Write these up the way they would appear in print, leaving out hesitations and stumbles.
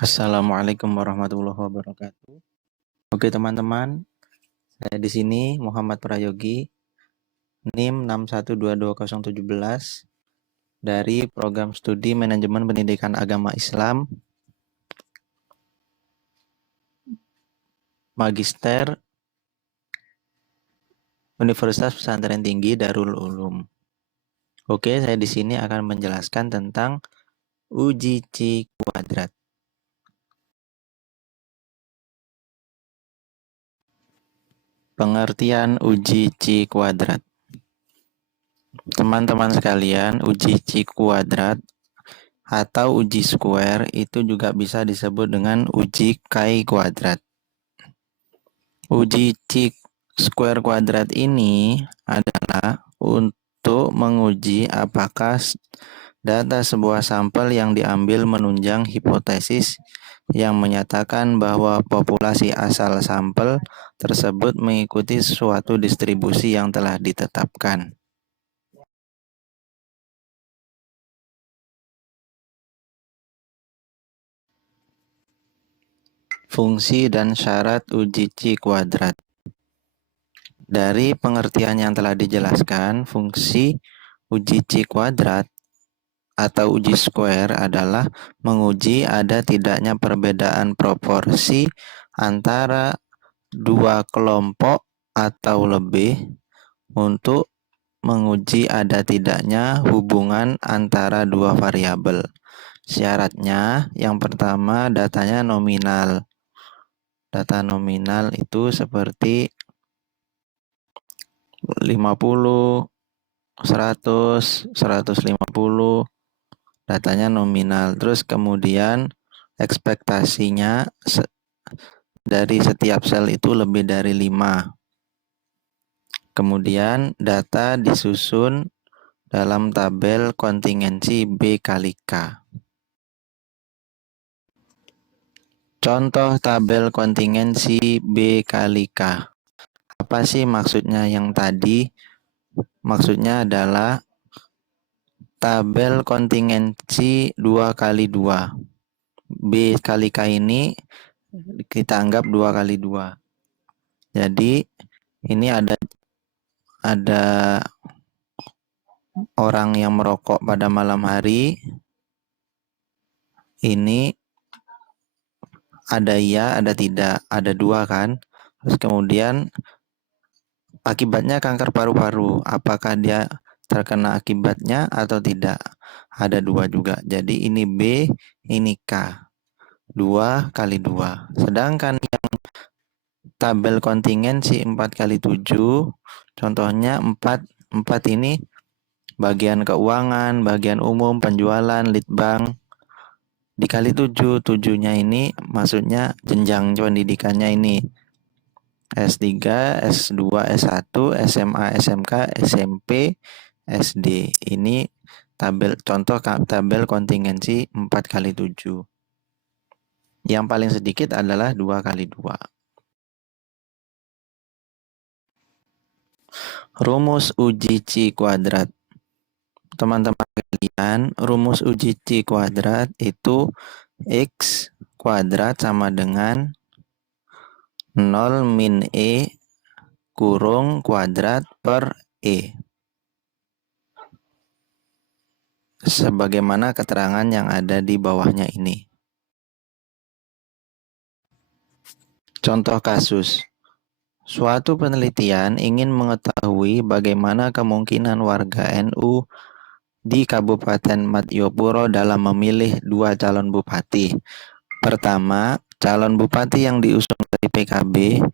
Assalamualaikum warahmatullahi wabarakatuh. Oke teman-teman, saya di sini Muhammad Prayogi, NIM 6122017 dari Program Studi Manajemen Pendidikan Agama Islam, Magister Universitas Pesantren Tinggi Darul Ulum. Oke, saya di sini akan menjelaskan tentang uji C kuadrat. Pengertian uji C kuadrat. Teman-teman sekalian, uji C kuadrat atau uji square itu juga bisa disebut dengan uji chi kuadrat. Uji C square kuadrat ini adalah untuk menguji apakah data sebuah sampel yang diambil menunjang hipotesis yang menyatakan bahwa populasi asal sampel tersebut mengikuti suatu distribusi yang telah ditetapkan. Fungsi dan syarat uji C kuadrat. Dari pengertian yang telah dijelaskan, fungsi uji C kuadrat atau uji square adalah menguji ada tidaknya perbedaan proporsi antara dua kelompok atau lebih untuk menguji ada tidaknya hubungan antara dua variabel. Syaratnya yang pertama datanya nominal. Data nominal itu seperti 50, 100, 150, datanya nominal. Terus kemudian ekspektasinya dari setiap sel itu lebih dari 5. Kemudian data disusun dalam tabel kontingensi B kali K. Contoh tabel kontingensi B kali K. Apa sih maksudnya yang tadi? Maksudnya adalah tabel kontingensi 2 kali 2. B kali K ini kita anggap 2 kali 2. Jadi ini ada orang yang merokok pada malam hari. Ini ada iya, ada tidak, ada 2 kan. Terus kemudian akibatnya kanker paru-paru. Apakah dia terkena akibatnya atau tidak? Ada 2 juga. Jadi ini B, ini K. 2 kali 2. Sedangkan yang tabel kontingensi 4 kali 7, contohnya 4 ini bagian keuangan, bagian umum, penjualan, lead bank. Dikali 7, 7-nya ini maksudnya jenjang pendidikannya ini. S3, S2, S1, SMA, SMK, SMP, SD. Ini contoh tabel kontingensi 4 kali 7. Yang paling sedikit adalah 2 kali 2. Rumus uji C kuadrat. Teman-teman sekalian, rumus uji C kuadrat itu X kuadrat sama dengan 0 min E kurung kuadrat per E. Sebagaimana keterangan yang ada di bawahnya ini. Contoh kasus. Suatu penelitian ingin mengetahui bagaimana kemungkinan warga NU di Kabupaten Madiopuro dalam memilih 2 calon bupati. Pertama, calon bupati yang diusung dari PKB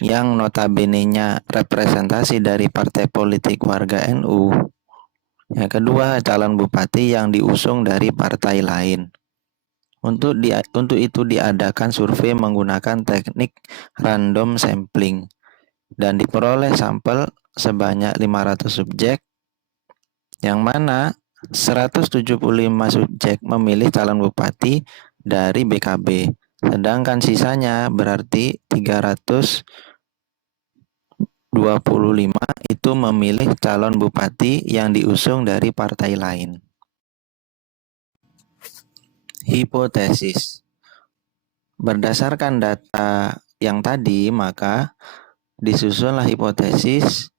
yang notabene-nya representasi dari partai politik warga NU. Yang kedua, calon bupati yang diusung dari partai lain. Untuk itu diadakan survei menggunakan teknik random sampling dan diperoleh sampel sebanyak 500 subjek, yang mana 175 subjek memilih calon bupati dari BKB, sedangkan sisanya berarti 325 itu memilih calon bupati yang diusung dari partai lain. Hipotesis. Berdasarkan data yang tadi, maka disusunlah hipotesis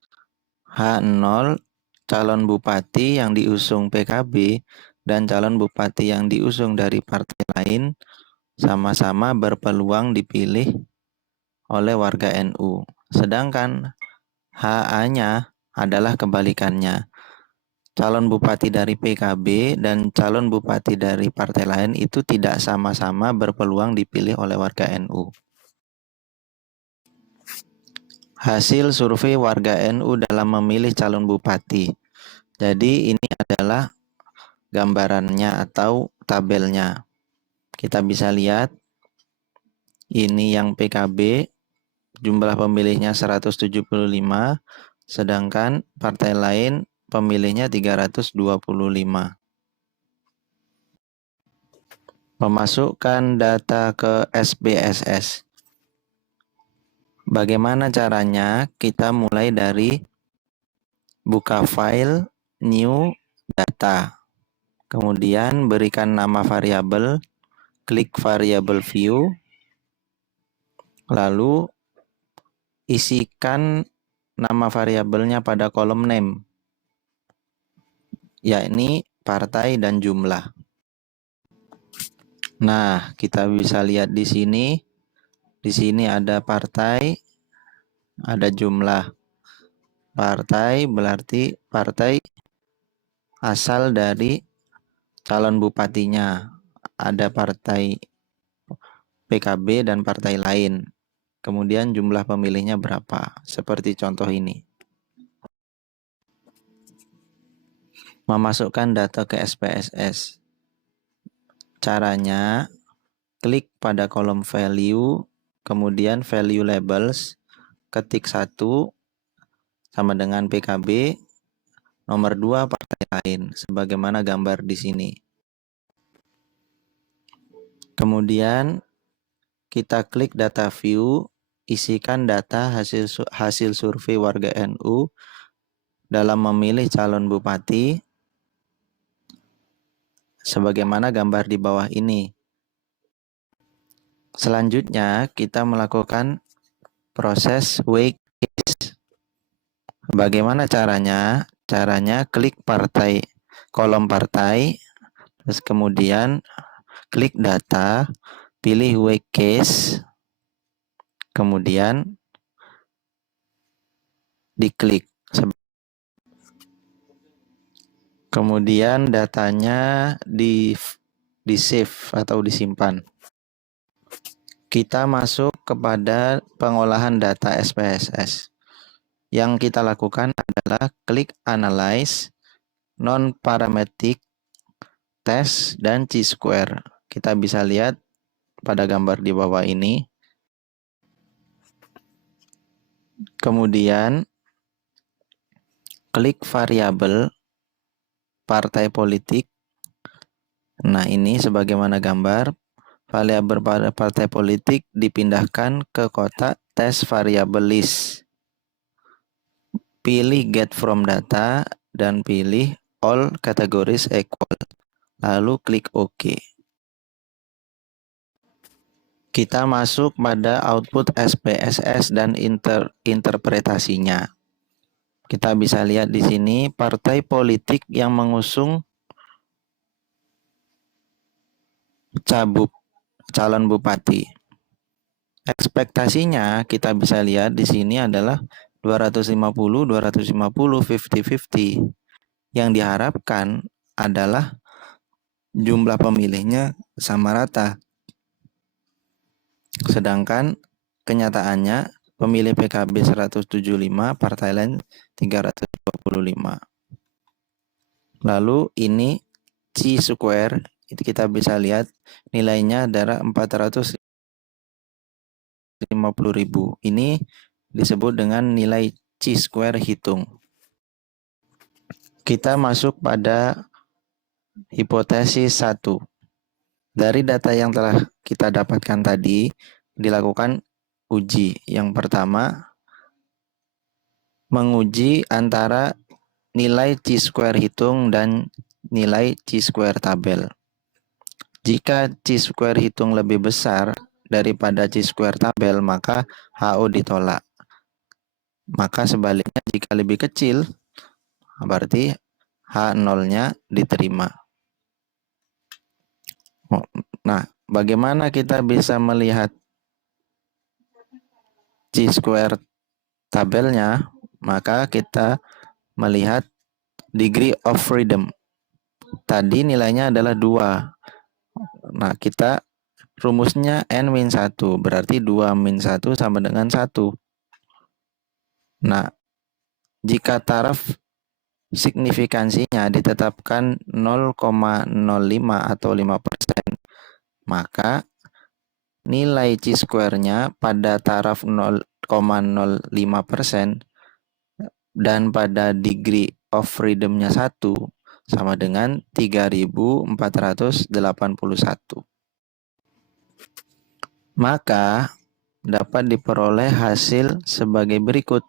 H0 calon bupati yang diusung PKB dan calon bupati yang diusung dari partai lain sama-sama berpeluang dipilih oleh warga NU. Sedangkan HA-nya adalah kebalikannya. Calon bupati dari PKB dan calon bupati dari partai lain itu tidak sama-sama berpeluang dipilih oleh warga NU. Hasil survei warga NU dalam memilih calon bupati. Jadi ini adalah gambarannya atau tabelnya. Kita bisa lihat ini yang PKB jumlah pemilihnya 175, sedangkan partai lain pemilihnya 325. Memasukkan data ke SPSS. Bagaimana caranya? Kita mulai dari buka file, new, data. Kemudian berikan nama variabel, klik variabel view, lalu isikan nama variabelnya pada kolom name, yakni partai dan jumlah. Nah, kita bisa lihat di sini. Di sini ada partai, ada jumlah. Partai berarti partai asal dari calon bupatinya. Ada partai PKB dan partai lain. Kemudian jumlah pemilihnya berapa? Seperti contoh ini. Memasukkan data ke SPSS. Caranya, klik pada kolom value, kemudian value labels, ketik 1 sama dengan PKB, nomor 2 partai lain, sebagaimana gambar di sini. Kemudian kita klik data view, isikan data hasil survei warga NU dalam memilih calon bupati, sebagaimana gambar di bawah ini. Selanjutnya kita melakukan proses weigh case. Bagaimana caranya? Caranya klik partai, kolom partai, terus kemudian klik data, pilih weigh case, kemudian diklik. Kemudian datanya di save atau disimpan. Kita masuk kepada pengolahan data SPSS. Yang kita lakukan adalah klik analyze, non-parametric, test, dan chi-square. Kita bisa lihat pada gambar di bawah ini. Kemudian klik variabel partai politik. Nah, ini sebagaimana gambar. Variabel partai politik dipindahkan ke kotak test variable list. Pilih get from data dan pilih all categories equal. Lalu klik OK. Kita masuk pada output SPSS dan interpretasinya. Kita bisa lihat di sini partai politik yang mengusung calon bupati. Ekspektasinya kita bisa lihat di sini adalah 250, 50, 50. Yang diharapkan adalah jumlah pemilihnya sama rata. Sedangkan kenyataannya pemilih PKB 175, partai lain 325. Lalu ini chi-square, itu kita bisa lihat nilainya adalah 450.000. Ini disebut dengan nilai chi-square hitung. Kita masuk pada hipotesis 1. Dari data yang telah kita dapatkan tadi, dilakukan uji. Yang pertama, menguji antara nilai chi-square hitung dan nilai chi-square tabel. Jika chi-square hitung lebih besar daripada chi-square tabel, maka HO ditolak. Maka sebaliknya jika lebih kecil, berarti H0-nya diterima. Nah, bagaimana kita bisa melihat chi-square tabelnya? Maka kita melihat degree of freedom. Tadi nilainya adalah 2. Nah, kita rumusnya N-1, berarti 2-1 sama dengan 1. Nah, jika taraf signifikansinya ditetapkan 0,05 atau 5%, maka nilai chi-square-nya pada taraf 0,05% dan pada degree of freedom-nya 1 sama dengan 3.481. Maka dapat diperoleh hasil sebagai berikut.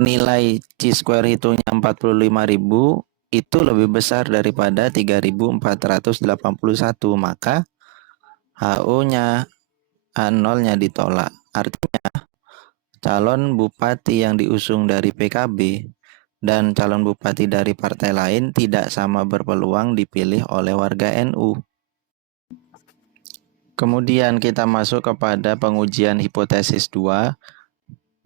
Nilai chi-square hitungnya 45.000 itu lebih besar daripada 3.481, maka HO-nya H0-nya ditolak. Artinya calon bupati yang diusung dari PKB dan calon bupati dari partai lain tidak sama berpeluang dipilih oleh warga NU. Kemudian kita masuk kepada pengujian hipotesis 2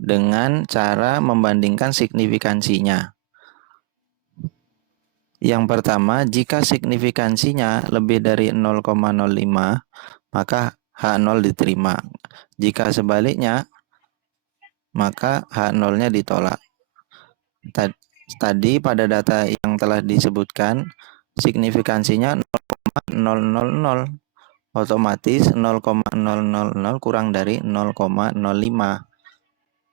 dengan cara membandingkan signifikansinya. Yang pertama, jika signifikansinya lebih dari 0,05, maka H0 diterima. Jika sebaliknya, maka H0-nya ditolak. Tadi pada data yang telah disebutkan, signifikansinya 0,000, otomatis 0,000 kurang dari 0,05.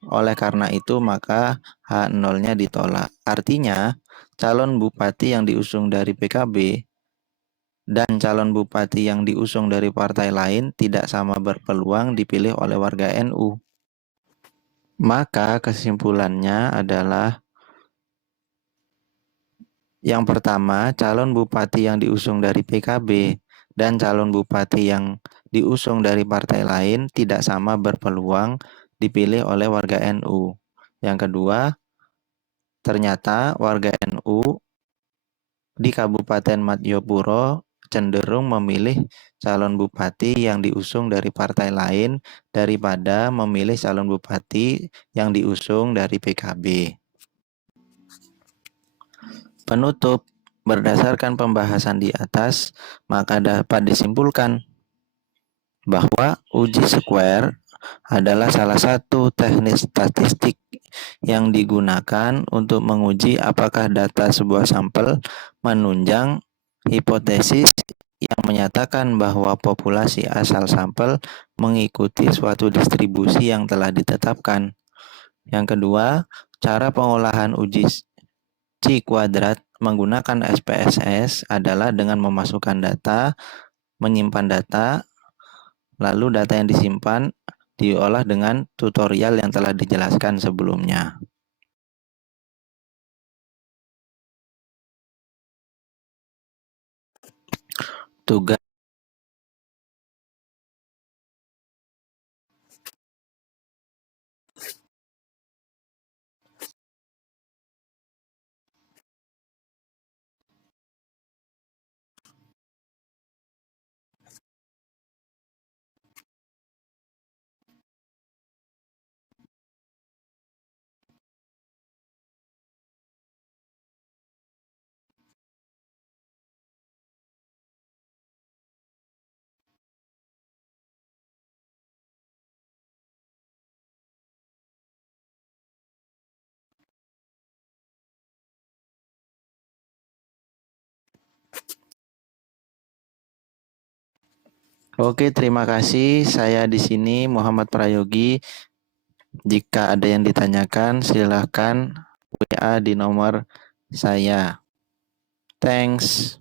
Oleh karena itu, maka H0-nya ditolak. Artinya, calon bupati yang diusung dari PKB dan calon bupati yang diusung dari partai lain tidak sama berpeluang dipilih oleh warga NU. Maka kesimpulannya adalah yang pertama, calon bupati yang diusung dari PKB dan calon bupati yang diusung dari partai lain tidak sama berpeluang dipilih oleh warga NU. Yang kedua, ternyata warga NU di Kabupaten Madiopuro cenderung memilih calon bupati yang diusung dari partai lain daripada memilih calon bupati yang diusung dari PKB. Penutup, berdasarkan pembahasan di atas, maka dapat disimpulkan bahwa uji square adalah salah satu teknik statistik yang digunakan untuk menguji apakah data sebuah sampel menunjang hipotesis yang menyatakan bahwa populasi asal sampel mengikuti suatu distribusi yang telah ditetapkan. Yang kedua, cara pengolahan uji chi kuadrat menggunakan SPSS adalah dengan memasukkan data, menyimpan data, lalu data yang disimpan diolah dengan tutorial yang telah dijelaskan sebelumnya. Tugas Oke, terima kasih. Saya di sini Muhammad Prayogi. Jika ada yang ditanyakan, silakan WA di nomor saya. Thanks.